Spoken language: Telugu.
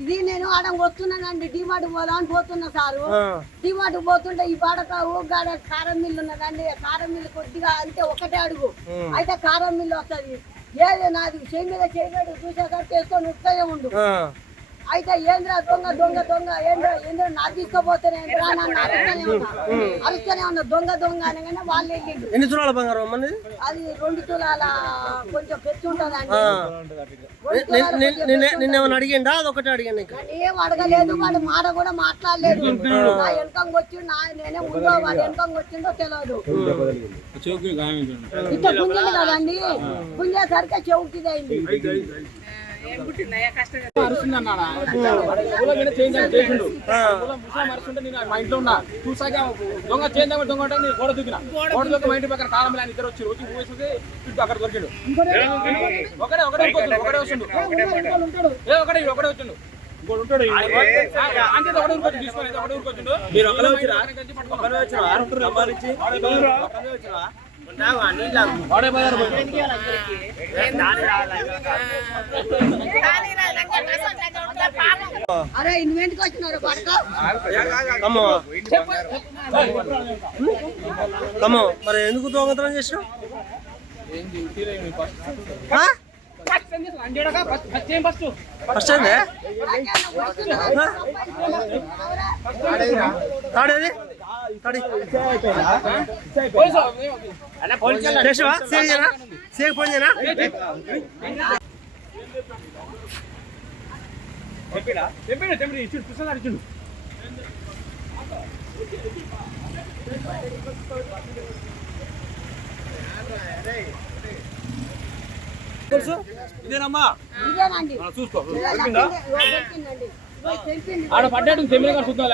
ఇది నేను ఆడ వస్తున్నానండి, డిమార్ట్ పోదామని పోతున్నా సారు. డిమార్ట్ పోతుంటే ఈ బాడక ఊగాడ కారం మిల్లు ఉన్నదండి. కారం మిల్లు కొద్దిగా అంటే ఒకటే అడుగు అయితే కారం మిల్లు వస్తుంది. ఏది నాది చేయి మీద చేయగడు చూసాక చేసుకొని ఉత్తనే ఉండు. అయితే ఏంద్రా దొంగ దొంగ దొంగ ఏంద్ర నా తీసుకుపోతేనే అరుస్తూనే ఉన్నా దొంగ దొంగ అనగానే వాళ్ళు వెళ్ళిండు. ఎన్ని తులాల బంగారం అన్నది? అది 2 తులాల కొంచెం పెచ్చు ఉంటదండి. నిన్నేమన్నా అడిగిండా? అది ఒకటే అడిగాను. ఏం అడగలేదు, వాడు మాట కూడా మాట్లాడలేదు. నా వెనకంగా వచ్చి నేనే ముందో వాడు వెనకంగా వచ్చిందో తెలియదు. ఇట్లా గుంజలు కదండి, గుంజేసరికి చెవుకిది అయింది. మా ఇంట్లో ఉన్నా చూసాక దొంగ చేంజ్ దొంగ గోడ దూకిన గోడ దూకి మా ఇంటి పక్కన కారం ఇద్దరు వచ్చి పోయేసి చుట్టూ అక్కడ దొరికాడు. ఒకడే వస్తుండు ఒకడే వచ్చిండు ఇంకోటి ఉంటాడు. అంతే ఒకటే ఊరికి తీసుకొని ఒకటే ఊరికి వచ్చిండు. మీరు ఒకరే వచ్చినా అరే ఇన్వెంట్కి వచ్చినారు మరి ఎందుకు దొంగతనం చేసినావు? ఫస్ట్ అండి తాడేది సేక్ ఫోన్ చేయనా? ఇచ్చిండు కృష్ణ ఇచ్చిండు. ఇదేనమ్మా చూసుకో ఆడ పడ్డాడు తెమ్మిన చూద్దాం.